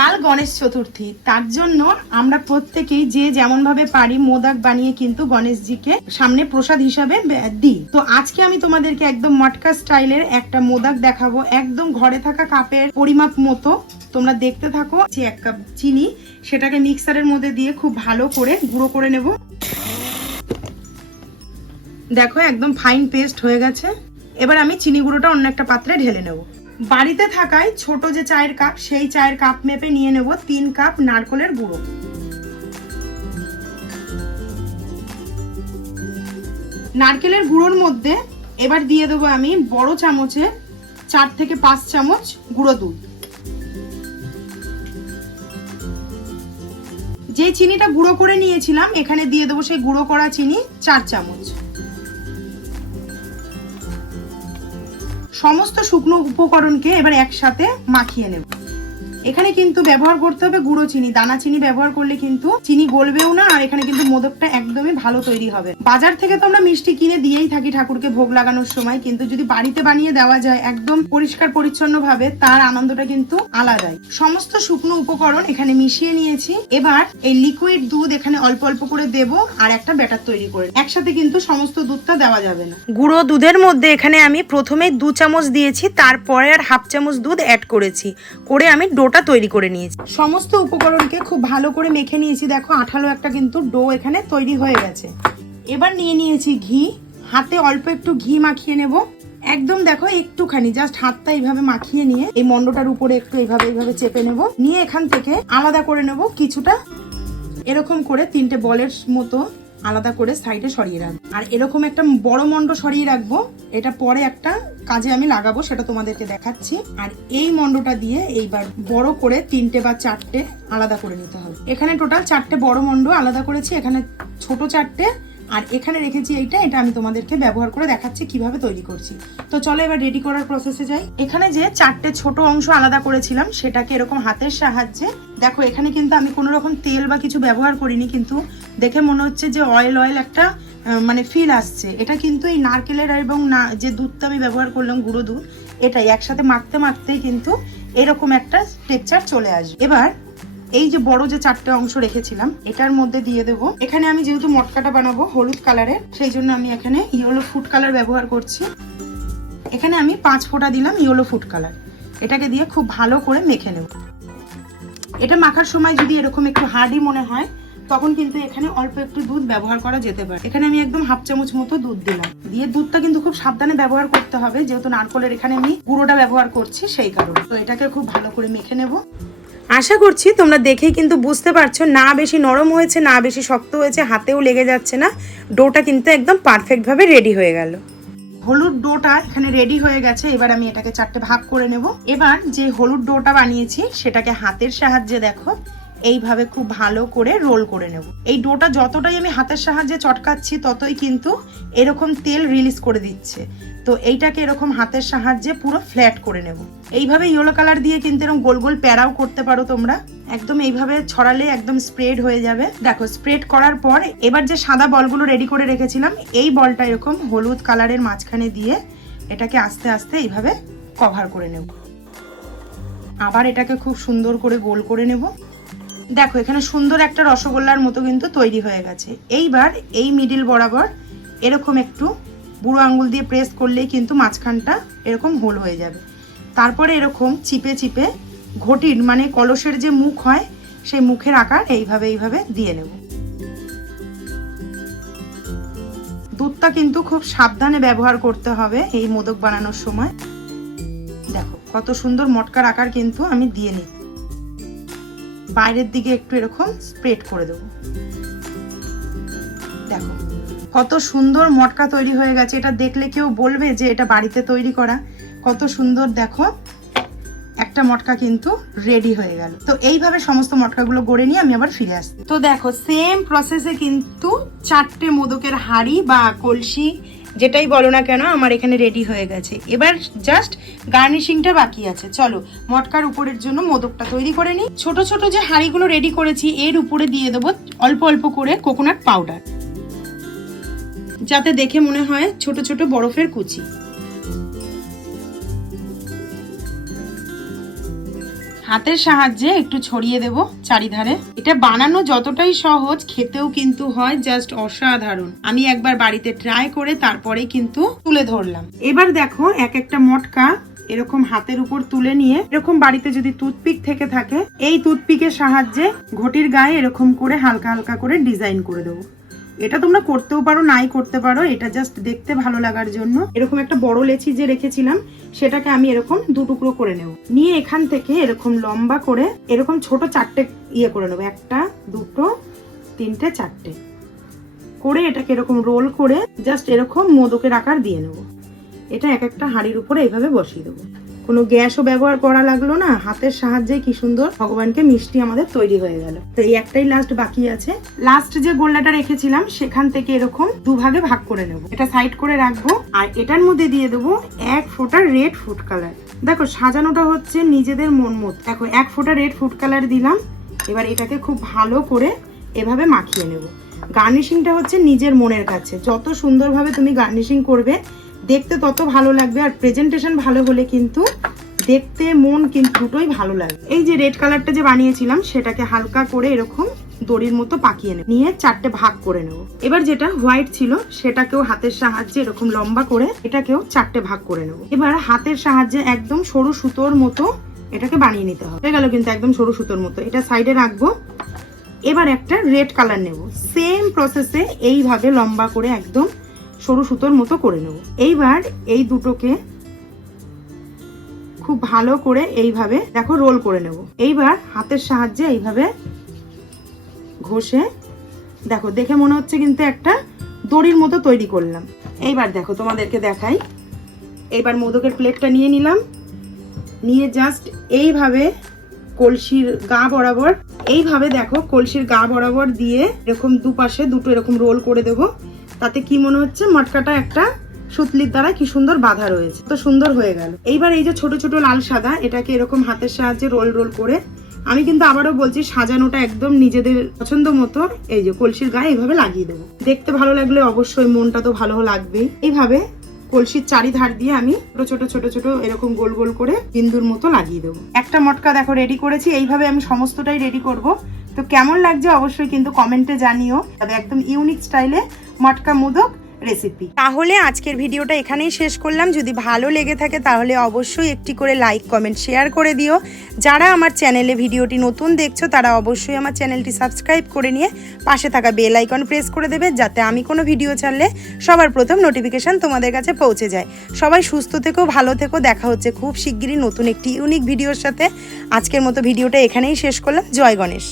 কাল গণেশ চতুর্থী, তার জন্য আমরা প্রত্যেকেই যে যেমন ভাবে পারি মোদক বানিয়ে কিন্তু গণেশজিকে সামনে প্রসাদ হিসাবে দিই। তো আজকে আমি তোমাদেরকে একদম মটকা স্টাইলের একটা মোদক দেখাবো, একদম ঘরে থাকা কাপের পরিমাপ মতো। তোমরা দেখতে থাকো। যে 1 কাপ চিনি, সেটাকে মিক্সারের মধ্যে দিয়ে খুব ভালো করে গুঁড়ো করে নেব। দেখো একদম ফাইন পেস্ট হয়ে গেছে। এবার আমি চিনি গুঁড়োটা অন্য একটা পাত্রে ঢেলে নেব। বাড়িতে থাকায় ছোট যে চায়ের কাপ, সেই চায়ের কাপ মেপে নিয়ে নেব 3 কাপ নারকেলের গুঁড়ো। নারকেলের গুঁড়োর মধ্যে এবার দিয়ে দেবো আমি বড় চামচে 4 থেকে 5 চামচ গুঁড়ো দুধ। যে চিনিটা গুঁড়ো করে নিয়েছিলাম এখানে দিয়ে দেবো সেই গুঁড়ো করা চিনি 4 চামচ। সমস্ত শুকনো উপকরণকে এবার একসাথে মাখিয়ে নেব। এখানে কিন্তু ব্যবহার করতে হবে গুঁড়ো চিনি, দানা চিনি ব্যবহার করলে কিন্তু চিনি গলবেও না, আর এখানে কিন্তু মোদকটা একদমই ভালো তৈরি হবে। বাজার থেকে তো আমরা মিষ্টি কিনে দিয়েই থাকি ঠাকুরকে ভোগ লাগানোর সময়, কিন্তু যদি বাড়িতে বানিয়ে দেওয়া যায় একদম পরিষ্কার পরিচ্ছন্ন ভাবে, তার আনন্দটা কিন্তু আলাদাই। সমস্ত শুকনো উপকরণ এখানে মিশিয়ে নিয়েছি। এবার এই লিকুইড দুধ এখানে অল্প অল্প করে দেব আর একটা ব্যাটার তৈরি করে। একসাথে কিন্তু সমস্ত দুধটা দেওয়া যাবে না। গুঁড়ো দুধের মধ্যে এখানে আমি প্রথমে 2 চামচ দিয়েছি, তারপরে আর হাফ চামচ দুধ অ্যাড করেছি, করে আমি ডোটা তৈরি করে নিয়েছি। সমস্ত উপকরণকে খুব ভালো করে মেখে নিয়েছি। দেখো আঠালো একটা কিন্তু ডো এখানে তৈরি হয়ে গেছে। এবার নিয়ে নিয়েছি ঘি, হাতে অল্প একটু ঘি মাখিয়ে নেব। একদম দেখো একটুখানি জাস্ট হাতটা এইভাবে মাখিয়ে নিয়ে এই মন্ডটার উপরে একটু এইভাবে চেপে নেব। নিয়ে এখান থেকে আলাদা করে নেব কিছুটা, এরকম করে 3টে বলের মতো আলাদা করে সাইডে সরিয়ে রাখবো। আর এরকম একটা বড় মন্ড সরিয়ে রাখবো, এটা পরে একটা কাজে আমি লাগাবো, সেটা তোমাদেরকে দেখাচ্ছি। আর এই মন্ডটা দিয়ে এইবার বড় করে 3টে বা 4টে আলাদা করে নিতে হবে। এখানে টোটাল 4টে বড় মন্ড আলাদা করেছি, এখানে ছোট 4টে, আর এখানে রেখেছি এটা আমি তোমাদেরকে ব্যবহার করে দেখাচ্ছি কিভাবে তৈরি করছি। তো চলো এবার রেডি করার প্রসেসে যাই। এখানে যে 4টে ছোট অংশ আলাদা করেছিলাম সেটাকে এরকম হাতের সাহায্যে, দেখো এখানে কিন্তু আমি কোনো রকম তেল বা কিছু ব্যবহার করিনি, কিন্তু দেখে মনে হচ্ছে যে অয়েল একটা মানে ফিল আসছে। এটা কিন্তু এই নারকেলের এবং যে দুধটা আমি ব্যবহার করলাম গুঁড়ো দুধ, এটাই একসাথে মাখতেই কিন্তু এরকম একটা টেক্সচার চলে আসবে। এবার এই যে বড় যে 4টে অংশ রেখেছিলাম এটার মধ্যে দিয়ে দেবো। এখানে আমি যেহেতু মটকাটা বানাবো হলুদ কালারের, সেই জন্য আমি এখানে ইয়েলো ফুড কালার ব্যবহার করছি। এখানে আমি 5 ফোঁটা দিলাম ইয়েলো ফুড কালার। এটাকে দিয়ে খুব ভালো করে মেখে নেব। এটা মাখার সময় যদি এরকম একটু হার্ডি মনে হয় তখন কিন্তু এখানে অল্প একটু দুধ ব্যবহার করা যেতে পারে। এখানে আমি একদম হাফ চামচ মতো দুধ দিলাম। দিয়ে দুধটা কিন্তু খুব সাবধানে ব্যবহার করতে হবে, যেহেতু নারকেলের এখানে আমি গুঁড়োটা ব্যবহার করছি সেই কারণে। তো এটাকে খুব ভালো করে মেখে নেব। আশা করছি তোমরা দেখেই কিন্তু বুঝতে পারছো, না বেশি নরম হয়েছে না বেশি শক্ত হয়েছে, হাতেও লেগে যাচ্ছে না। ডোটা কিন্তু একদম পারফেক্ট ভাবে রেডি হয়ে গেল। হলুদ ডোটা এখানে রেডি হয়ে গেছে। এবার আমি এটাকে 4টে ভাগ করে নেব। এবার যে হলুদ ডোটা বানিয়েছি সেটাকে হাতের সাহায্যে দেখো এইভাবে খুব ভালো করে রোল করে নেব। এই ডোটা যতটাই আমি হাতের সাহায্যে চটকাচ্ছি ততই কিন্তু এরকম তেল রিলিজ করে দিচ্ছে। তো এইটাকে এরকম হাতের সাহায্যে পুরো ফ্ল্যাট করে নেব। এইভাবে ইয়েলো কালার দিয়ে কিন্তু এরকম গোল গোল প্যারাও করতে পারো তোমরা। একদম এইভাবে ছড়ালে একদম স্প্রেড হয়ে যাবে। দেখো স্প্রেড করার পর এবার যে সাদা বলগুলো রেডি করে রেখেছিলাম এই বলটা এরকম হলুদ কালারের মাঝখানে দিয়ে এটাকে আস্তে আস্তে এইভাবে কভার করে নেব। আবার এটাকে খুব সুন্দর করে গোল করে নেব। দেখো এখানে সুন্দর একটা রসগোল্লার মতো কিন্তু তৈরি হয়ে গেছে। এইবার এই মিডিল বরাবর এরকম একটু বুড়ো আঙ্গুল দিয়ে প্রেস করলেই কিন্তু মাঝখানটা এরকম হোল হয়ে যাবে। তারপরে এরকম চিপে চিপে ঘটির মানে কলসের যে মুখ হয় সেই মুখের আকার এইভাবে দিয়ে নেব। দুধটা কিন্তু খুব সাবধানে ব্যবহার করতে হবে এই মোদক বানানোর সময়। দেখো কত সুন্দর মটকার আকার কিন্তু আমি দিয়ে নিই। বাইরের দিকে একটু এরকম স্প্রেড করে দেবো। দেখো কত সুন্দর মটকা তৈরি হয়ে গেছে। এটা দেখলে কেউ বলবে যে এটা বাড়িতে তৈরি করা। কত সুন্দর দেখো একটা মটকা কিন্তু রেডি হয়ে গেল। তো এইভাবে সমস্ত মটকাগুলো গড়ে নিয়ে আমি আবার ফিরে আসছি। তো দেখো সেম প্রসেসে কিন্তু 4টে মোদকের হাঁড়ি বা কলসি যেটাই বলো না কেন আমার এখানে রেডি হয়ে গেছে। এবার জাস্ট গার্নিশিংটা বাকি আছে। চলো মটকার উপরের জন্য মোদকটা তৈরি করে নিই। ছোট ছোট যে হাঁড়িগুলো রেডি করেছি এর উপরে দিয়ে দেবো অল্প অল্প করে কোকোনাট পাউডার, যাতে দেখে মনে হয় ছোট ছোট বরফের কুচি। হাতের সাহায্যে একটু ছড়িয়ে দেব চারিধারে। এটা বানানো যতটাই সহজ, খেতেও কিন্তু হয় জাস্ট অসাধারণ। আমি একবার বাড়িতে ট্রাই করে তারপরে কিন্তু তুলে ধরলাম। এবার দেখো এক একটা মটকা এরকম হাতের উপর তুলে নিয়ে, এরকম বাড়িতে যদি টুথপিক থেকে থাকে, এই টুথপিকের সাহায্যে ঘটির গায়ে এরকম করে হালকা হালকা করে ডিজাইন করে দেবো। এটা তোমরা করতেও পারো, নাই করতে পারো, এটা জাস্ট দেখতে ভালো লাগার জন্য। এরকম একটা বড় লেচি যে রেখেছিলাম সেটাকে আমি এরকম 2 টুকরো করে নেব। নিয়ে এখান থেকে এরকম লম্বা করে এরকম ছোট 4টে করে নেবো। 1, 2, 3, 4 করে এটাকে এরকম রোল করে জাস্ট এরকম মোদকের আকার দিয়ে নেব। এটা এক একটা হাঁড়ির উপরে এইভাবে বসিয়ে দেবো। কোনো গ্যাসও ব্যবহার করা লাগলো না, হাতের সাহায্যে কি সুন্দর ভগবানকে মিষ্টি আমাদের তৈরি হয়ে গেল। তো এই একটাই লাস্ট বাকি আছে। লাস্ট যে গোল্লাটা রেখেছিলাম সেখান থেকে এরকম 2 ভাগে ভাগ করে নেব। এটা সাইড করে রাখবো আর এটার মধ্যে দিয়ে দেবো 1 ফোঁটা রেড ফুড কালার। দেখো সাজানোটা হচ্ছে নিজেদের মন মতো। দেখো 1 ফোঁটা রেড ফুড কালার দিলাম। এবার এটাকে খুব ভালো করে এভাবে মাখিয়ে নেব। গার্নিশিংটা হচ্ছে নিজের মনের কাছে, যত সুন্দরভাবে তুমি গার্নিশিং করবে দেখতে তত ভালো লাগবে। আর প্রেজেন্টেশন ভালো হলে কিন্তু দেখতে মন কিন্তু দুটোই ভালো লাগে। এই যে রেড কালারটা যে বানিয়েছিলাম সেটাকে হালকা করে এরকম দড়ির মতো পাকিয়ে নেব, নিয়ে 4টে ভাগ করে নেব। এবার যেটা হোয়াইট ছিল সেটাকেও হাতের সাহায্যে এরকম লম্বা করে এটাকেও 4টে ভাগ করে নেব। এবার হাতের সাহায্যে একদম সরু সুতোর মতো এটাকে বানিয়ে নিতে হবে। হয়ে গেল কিন্তু একদম সরু সুতোর মতো। এটা সাইডে রাখবো। এবার একটা রেড কালার নেব। সেম প্রসেসে এইভাবে লম্বা করে একদম সরু সুতোর মতো করে নেব। এইবার এই দুটোকে খুব ভালো করে এইভাবে দেখো রোল করে নেব। এইবার হাতের সাহায্যে এইভাবে ঘষে দেখো, দেখে মনে হচ্ছে কিন্তু একটা দড়ির মতো তৈরি করলাম। এইবার দেখো তোমাদেরকে দেখাই। এইবার মোদকের প্লেটটা নিয়ে নিলাম, নিয়ে জাস্ট এইভাবে কলসির গা বরাবর, এইভাবে দেখো কলসির গা বরাবর দিয়ে এরকম দুপাশে দুটো এরকম রোল করে দেবো। তাতে কি মনে হচ্ছে মটকাটা একটা সুতলির দ্বারা কি সুন্দর বাঁধা রয়েছে, তো সুন্দর হয়ে গেল। এইবার এই যে ছোট ছোট লাল সাদা এটাকে এরকম হাতের সাহায্যে রোল রোল করে, আমি কিন্তু আবারও বলছি সাজানোটা একদম নিজেদের পছন্দ মতো এই যে কলসির গায়ে এইভাবে লাগিয়ে দেবো। দেখতে ভালো লাগলে অবশ্যই মনটা তো ভালো লাগবেই। এইভাবে কলসির চারিধার দিয়ে আমি ছোট ছোট ছোট এরকম গোল গোল করে বিন্দুর মতো লাগিয়ে দেবো। একটা মটকা দেখো রেডি করেছি। এইভাবে আমি সমস্তটাই রেডি করব। তো কেমন লাগছে অবশ্যই কিন্তু কমেন্টে জানিও। তবে একদম ইউনিক স্টাইলে মটকা মোদক রেসিপি। তাহলে আজকের ভিডিওটা এখানেই শেষ করলাম। যদি ভালো লেগে থাকে তাহলে অবশ্যই একটি করে লাইক কমেন্ট শেয়ার করে দিও। যারা আমার চ্যানেলে ভিডিওটি নতুন দেখছো তারা অবশ্যই আমার চ্যানেলটি সাবস্ক্রাইব করে নিয়ে পাশে থাকা বেল আইকন প্রেস করে দেবে, যাতে আমি কোনো ভিডিও ছাড়লে সবার প্রথম নোটিফিকেশন তোমাদের কাছে পৌঁছে যায়। সবাই সুস্থ থেকো, ভালো থেকো। দেখা হচ্ছে খুব শিগগিরই নতুন একটি ইউনিক ভিডিওর সাথে। আজকের মতো ভিডিওটা এখানেই শেষ করলাম। জয় গণেশ।